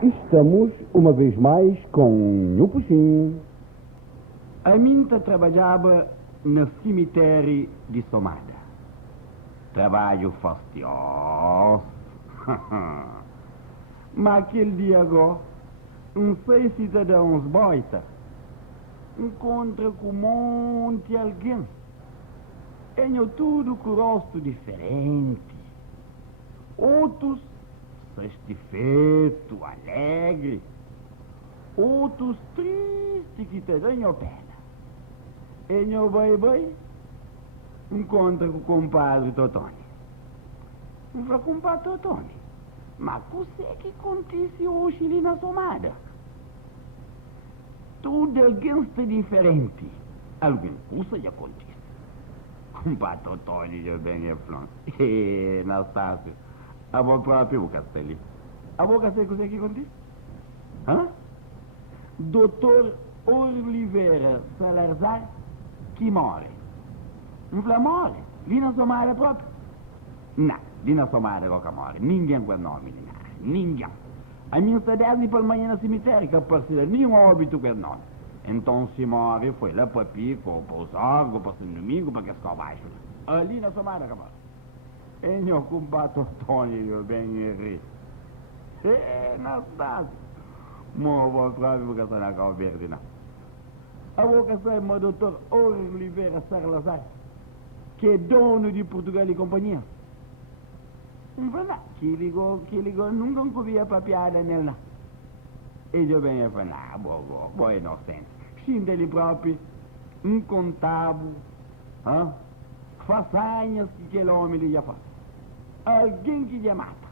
Estamos, uma vez mais, com o Puxinho. A minha trabalhava no cemitério de Somada. Trabalho fastioso. Mas aquele dia agora, seis cidadãos boita encontra com um monte de alguém. Tenho tudo com rosto diferente. Outros satisfeito, alegre. Outros tristes que te dão pena. E eu vai, encontra com o compadre Totoni. Fala, compadre Totoni, mas o que acontece hoje ali na Somada? Tudo alguém está diferente. Alguém coisa já acontece. Compadre Totoni já bem é falando. E Anastácio, a boa própria o castelo. A boa castelo, o que acontece? Hã? Doutor Oliveira Salazar que morre. Não fala morre? Ali na Somada própria? Não, ali na Somada qualquer morre. Ninguém com o nome, ninguém. A minha cidade para amanhã no cemitério que apareceu nenhum óbito com o nome. Então se morre, foi lá para Pico, para os órgãos, para São Domingo, para que ficou baixo. Ali na Somada que morre. E meu compadre Antônio, bem ri. Não está. Não vou falar porque está na Cal Verde, não. A boca sai o doutor Oliveira Salazar, que é dono de Portugal e companhia. Não fala nada. Que ligou, nunca comia papiada nele, não. E eu venho a falar, boa inocente. Sinta ele próprio, incontável, façanhas que aquele homem lhe já faz. Alguém que lhe mata.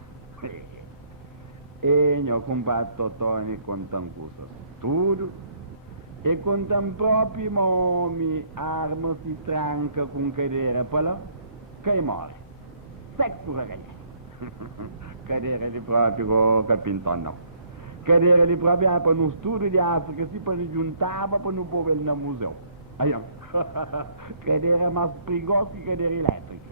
E meu compadre Totoni contam coisas tudo. E contam próprio homem, arma se tranca com cadeira para lá, quem morre. Sexo reganha. Cadeira de próprio capintão não. Cadeira de próprio para no estudo de África, se para juntar para no povo no museu. Aí, cadeira mais perigosa que cadeira elétrica.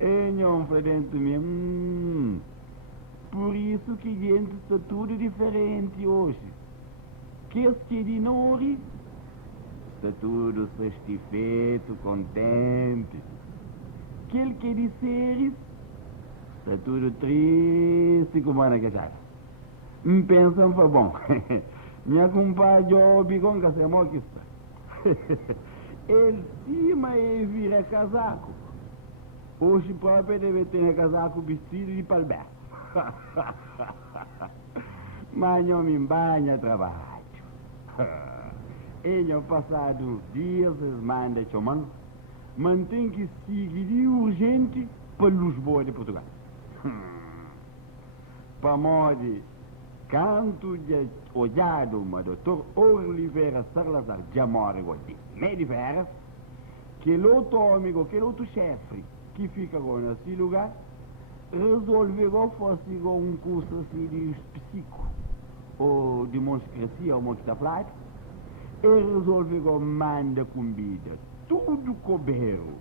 E não foi dentro mesmo. Por isso que gente está tudo diferente hoje. Que este de nori está tudo satisfeito, contente. Aquele que de seres está tudo triste, como era que já. Pensam, foi bom. Minha compadre Job, com que se morre que está. Ele cima e vira casaco. Hoje próprio deve ter casaco vestido de palberto. Mas não me banha trabalho. Ele passado uns dias, eles mandam chamando, mantém que seguir urgente para Lisboa de Portugal. Para modo, canto de olhado, o doutor Oliveira Salazar já mora de meio veras, que outro amigo, que outro chefe que fica agora nesse lugar, resolveu fazer um curso assim de psico, ou de democracia, ou monte da plata, e resolveu mandar comida, tudo coberto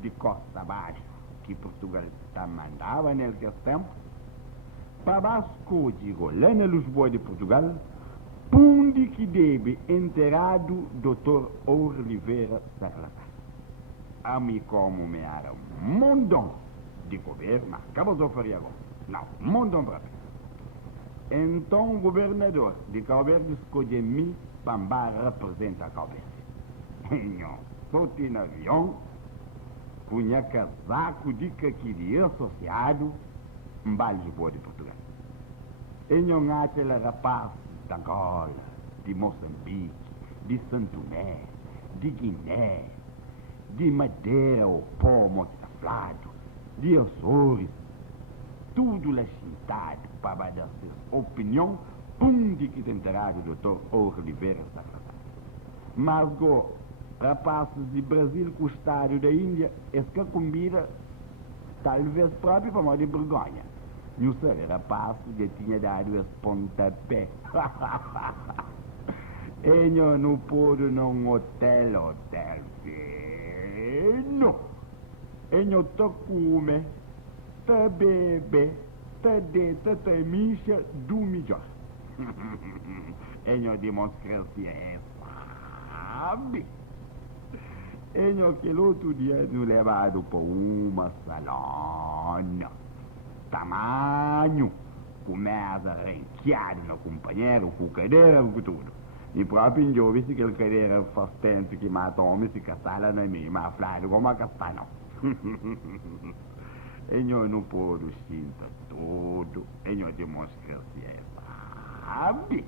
de costa abaixo, que Portugal mandava naquele tempo, para Basco, digo, lá na Lisboa de Portugal, onde que deve enterrado Dr. Oliveira Salazar. A mim como me era um mondão de governo, mas acabou de oferecer agora. Não, mondão para mim. Então o governador de Cabo Verde escolheu mim para representar Cabo Verde. Não, sou no avião, punha casaco de caquiri associado, em Lisboa de Portugal. E não aquele rapaz de Angola, de Moçambique, de Santo Tomé, de Guiné, de Madeira ou Pó Montaflado, de Açores, tudo lá sentado para dar sua opinião, onde que tentará o doutor Oliveira Salazar. Mas go rapazes de Brasil com o estádio da Índia, essa comida, talvez próprio para de vergonha. Não sei, rapazes já tinha dado esse pontapé. E não pôde num hotel, não. E não te come, te bebe, tata misha do melhor. Enho democracia é sabe. Enho aquele outro dia nos levado para uma salona. Tamanho. Com mesa renqueada no companheiro, com cadeira, com tudo. E próprio índio, ouvi se aquela cadeira faz tempo que mata homem, se caçala na minha, mas flávio como a caçar não. Enho não pôr o cinto todo, enho demonstra se é sabe.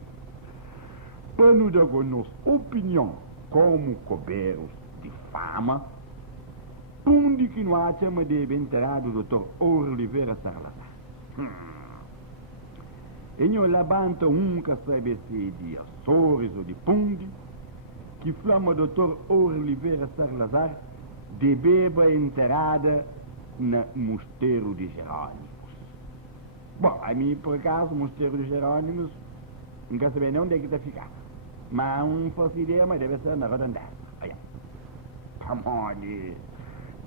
Para nos dar com nossa opinião como cobeiros de fama, onde que não há chama de enterado o Dr. Oliveira Salazar. Enho labanta que sabe se de Açores ou de Pundi, que flama o Dr. Oliveira Salazar de beba enterrada no Mosteiro de Jerônimos. Bom, a mim, por acaso, o Mosteiro de Jerônimos, não quer saber nem onde é que está ficado. Mas não faço ideia, mas deve ser na redondeza. Olha, pamole,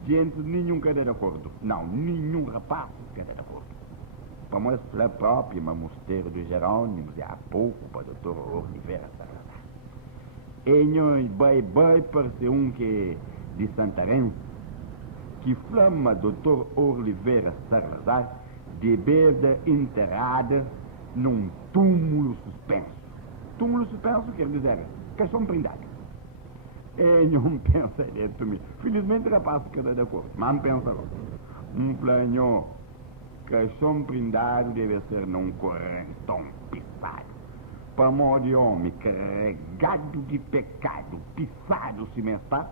gente, nenhum quer de acordo. Não, nenhum rapaz quer de acordo. Para mostrar próprio, mas Mosteiro de Jerônimos, é há pouco para o Dr. Oliveira Salazar. E nós vai parecer que de Santarém, que flama Dr. Oliveira Salazar de bebida enterrada num túmulo suspenso. Túmulo suspenso quer dizer caixão prendado. E não pensa dentro de mim. Felizmente rapaz que está de acordo, mas não pensa logo. Plano, caixão prendado deve ser num correntão pisado. Para amor de homem, carregado de pecado, pisado se me está.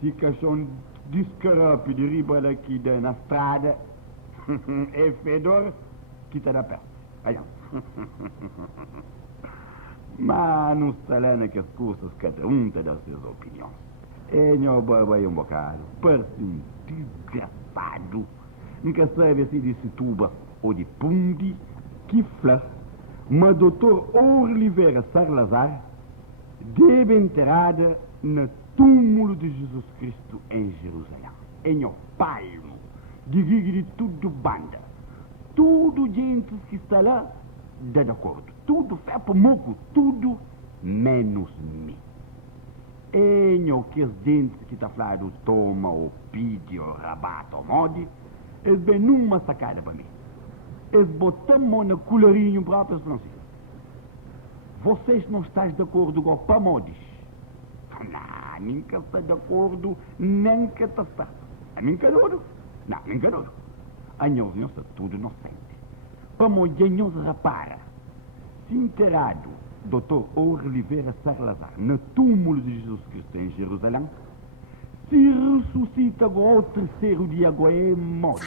Se caixão descarape de riba daqui na estrada, é fedor que está da perto. Aí, mas não está lá naquelas coisas, cada um tem as suas opiniões. E não vai um bocado, parece um desgraçado, nunca sabe se de Situba ou de Pundi, que flá, mas Dr. Oliveira Salazar deve enterrada no túmulo de Jesus Cristo em Jerusalém. Em o palmo, de tudo banda. Tudo gente que está lá, dá de acordo. Tudo fé para moco, tudo menos mim. Em o que as gente que está falando toma, ou pide, ou rabata, ou mode, eles bem numa sacada para mim. Eles botamos na colorinho próprio Francisco. Vocês não estão de acordo com o Pamodes? Não, nunca está de acordo, nem que está certo. A mim calor? Não, nem calor. A nós está tudo inocente. Pamodes nos repara. Se enterrado Dr. Oliveira Salazar no túmulo de Jesus Cristo em Jerusalém, se ressuscita agora o terceiro dia agora é morto.